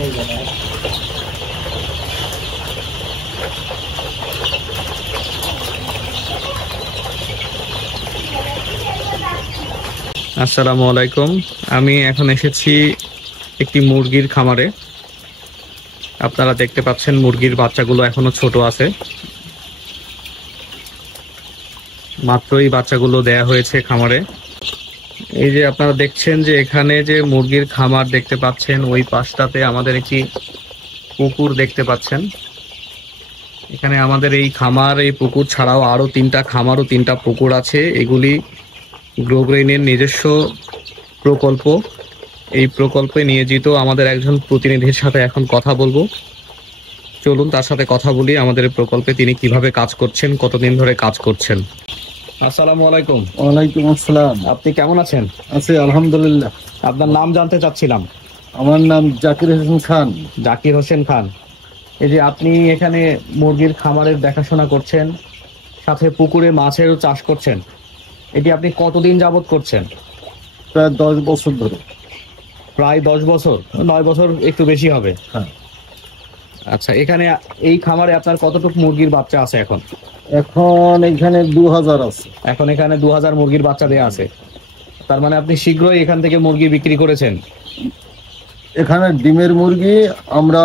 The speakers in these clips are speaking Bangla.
আসসালামু আলাইকুম। আমি এখন এসেছি একটি মুরগির খামারে। আপনারা দেখতে পাচ্ছেন মুরগির বাচ্চাগুলো এখনো ছোট আছে, মাত্রই বাচ্চাগুলো দেয়া হয়েছে খামারে। এই যে আপনারা দেখছেন যে এখানে যে মুরগির খামার দেখতে পাচ্ছেন, ওই পাশটাতে আমাদের একটি পুকুর দেখতে পাচ্ছেন। এখানে আমাদের এই খামার, এই পুকুর ছাড়াও আরো 3টা খামার ও 3টা পুকুর আছে। এগুলি গ্রোগ্রেইনের নিজস্ব প্রকল্প। এই প্রকল্পে নিয়োজিত আমাদের একজন প্রতিনিধির সাথে এখন কথা বলবো। চলুন তার সাথে কথা বলি, আমাদের এই প্রকল্পে তিনি কিভাবে কাজ করছেন, কতদিন ধরে কাজ করছেন। আসসালামু আলাইকুম। ওয়ালাইকুম আসসালাম। আপনি কেমন আছেন? আছি আলহামদুলিল্লাহ। আপনার নাম জানতে চাচ্ছিলাম। আমার নাম জাকির হোসেন খান। জাকির হোসেন খান। এই যে আপনি এখানে মুরগির খামারের দেখাশোনা করছেন, সাথে পুকুরে মাছেরও চাষ করছেন, এটি আপনি কতদিন যাবত করছেন? প্রায় 10 বছর ধরে। প্রায় 10 বছর, 9 বছর একটু বেশি হবে। হ্যাঁ। আচ্ছা, এখানে এই খামারে আপনার কতটুকু মুরগির বাচ্চা আছে এখন? এখন এখানে 2000 আছে। এখন এখানে 2000 মুরগির বাচ্চা দেয়া আছে। তার মানে আপনি শীঘ্রই এখান থেকে মুরগি বিক্রি করেছেন? এখানে ডিমের মুরগি আমরা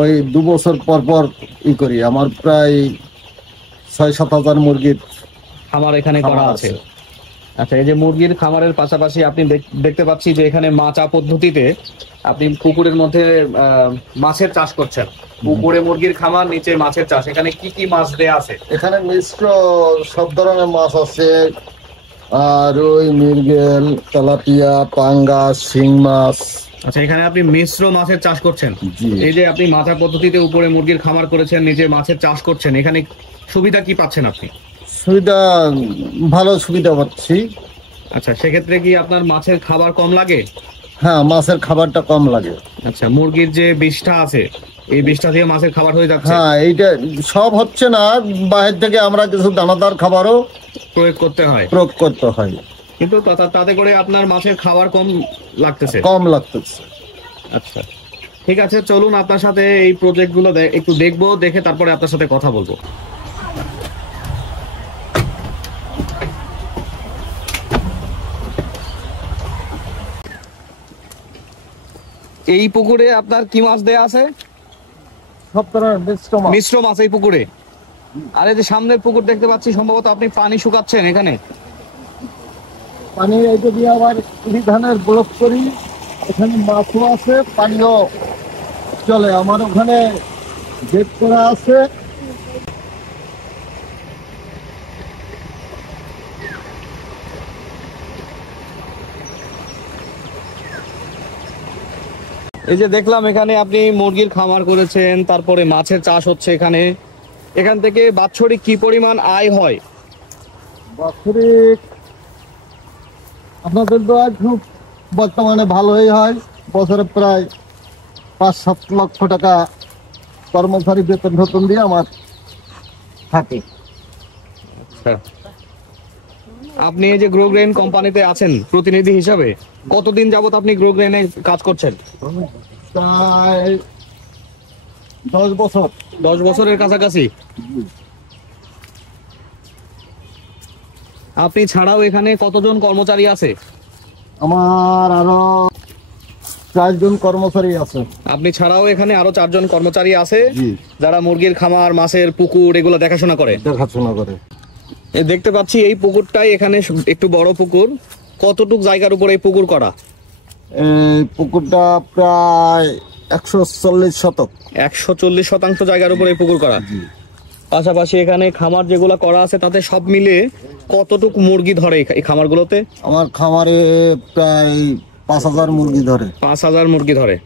ওই 2 বছর পর পর করি। আমার প্রায় 6-7 হাজার মুরগির খামার এখানে করা আছে। আচ্ছা, এই যে মুরগির খামারের পাশাপাশি আপনি দেখতে পাচ্ছি যে এখানে মাচা পদ্ধতিতে আপনি পুকুরের মধ্যে মাছের চাষ করছেন। উপরে মুরগির খামার, নিচে মাছের চাষ। এখানে কি কি মাছ দেয়া আছে? এখানে মিশ্র সব ধরনের মাছ আছে। আর ওই মৃগেল, তেলাপিয়া, পাঙ্গাস, শিং মাছ। আচ্ছা, এখানে আপনি মিশ্র মাছের চাষ করছেন। জি। এই যে আপনি মাচা পদ্ধতিতে উপরে মুরগির খামার করেছেন, নিচে মাছের চাষ করছেন, এখানে সুবিধা কি পাচ্ছেন আপনি? সুবিধা, ভালো সুবিধা পাচ্ছি। আচ্ছা, সেক্ষেত্রে কি আপনার মাছের খাবার কম লাগে? হ্যাঁ, মাছের খাবারটা কম লাগে। আচ্ছা, মুরগির যে বিষটা আছে, এই বিষটা দিয়ে মাছের খাবার হয়ে যাচ্ছে? হ্যাঁ, এইটা সব হচ্ছে না, বাইরে থেকে আমরা কিছু দানাদার খাবারও প্রয়োগ করতে হয়, কিন্তু তাতে করে আপনার মাছের খাবার কম লাগতেছে। আচ্ছা, ঠিক আছে, চলুন আপনার সাথে এই প্রজেক্ট গুলো একটু দেখবো, দেখে তারপরে আপনার সাথে কথা বলবো। এই পুকুরে আপনার কি মাছ দেয়া আছে? সব ধরনের মিশ্র মাছ এই পুকুরে। আর এই যে সামনের পুকুর দেখতে পাচ্ছি, সম্ভবত আপনি পানি শুকাচ্ছেন এখানে। পানি এইটা দিয়ে আবার ধানের ব্লক করি। এখানে মাছও আছে, পানিও চলে। আমার ওখানে গেট করা আছে। এই যে দেখলাম এখানে আপনি মুরগির খামার করেছেন, তারপরে মাছের চাষ হচ্ছে এখানে। এখান থেকে বাৎসরিক কি পরিমাণ আয় হয়? বাৎসরিক আপনাদের তো খুব বর্তমানে ভালোই হয়। বছরে প্রায় 5-7 লক্ষ টাকা কর্মচারী বেতন দিয়ে আমার থাকে। আচ্ছা, আপনি এই যে গ্রোগ্রেইন কোম্পানিতে আছেন প্রতিনিধি হিসাবে, কতদিন যাবত আপনি গ্রোগ্রেইনে কাজ করছেন? প্রায় 10 বছর। 10 বছরের কাছাকাছি। আপনি ছাড়াও এখানে কতজন কর্মচারী আছে? আমার আরো 4 জন কর্মচারী আছে। আপনি ছাড়াও এখানে আরো 4 জন কর্মচারী আছে, যারা মুরগির খামার, মাছের পুকুর এগুলো দেখাশোনা করে। দেখতে পাচ্ছি এই পুকুরটাই এখানে একটু বড় পুকুর। কতটুক জায়গার উপর এই পুকুর করা? এই পুকুরটা প্রায় 140 শতক। 140 শতাংশ জায়গার উপর এই পুকুর করা। পাশাপাশি এখানে খামার যেগুলো করা আছে, তাতে সব মিলে কতটুক মুরগি ধরে এই খামারগুলোতে? আমার খামারে প্রায় 5000 মুরগি ধরে। 5000 মুরগি ধরে।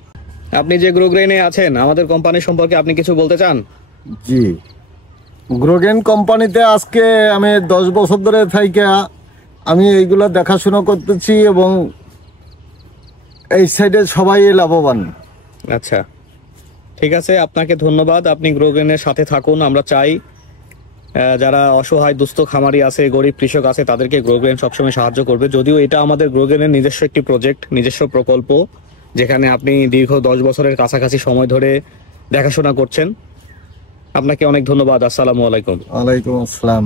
আপনি যে গ্রোগ্রেইনে আছেন, আমাদের কোম্পানি সম্পর্কে আপনি কিছু বলতে চান? জি, গ্রোগ্রেইন কোম্পানিতে আজকে আমি 10 বছর ধরে থাইকা আমি এইগুলো দেখাশোনা করতেছি এবং এই সাইডে সবাই লাভবান। আচ্ছা, ঠিক আছে, আপনাকে ধন্যবাদ। আপনি গ্রোগ্রেইনের সাথে থাকুন। আমরা চাই যারা অসহায় দুস্থ খামারি আছে, গরিব কৃষক আছে, তাদেরকে গ্রোগ্রেইন সবসময় সাহায্য করবে। যদিও এটা আমাদের গ্রোগ্রেইনের নিজস্ব একটি প্রজেক্ট, নিজস্ব প্রকল্প, যেখানে আপনি দীর্ঘ 10 বছরের কাছাকাছি সময় ধরে দেখাশোনা করছেন। আপনাকে অনেক ধন্যবাদ। আসসালামু আলাইকুম। ওয়ালাইকুম আসসালাম।